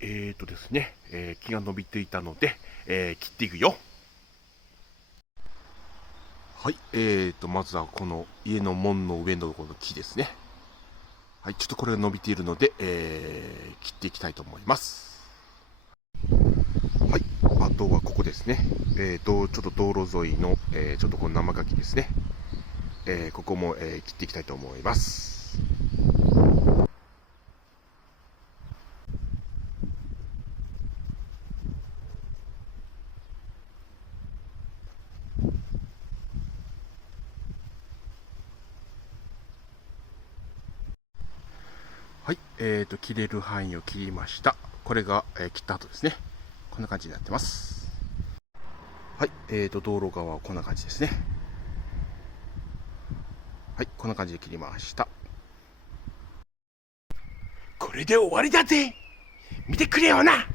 ですね、木が伸びていたので、切っていくよ。はい、まずはこの家の門の上のこの木ですね。はい、ちょっとこれが伸びているので、切っていきたいと思います。はい、あとはここですね。ちょっと道路沿いの、ちょっとこの生垣ですね。ここも、切っていきたいと思います。はい、切れる範囲を切りました。これが、切った後ですね。こんな感じになってます。はい、道路側はこんな感じですね。はい、こんな感じで切りました。これで終わりだぜ。見てくれよな。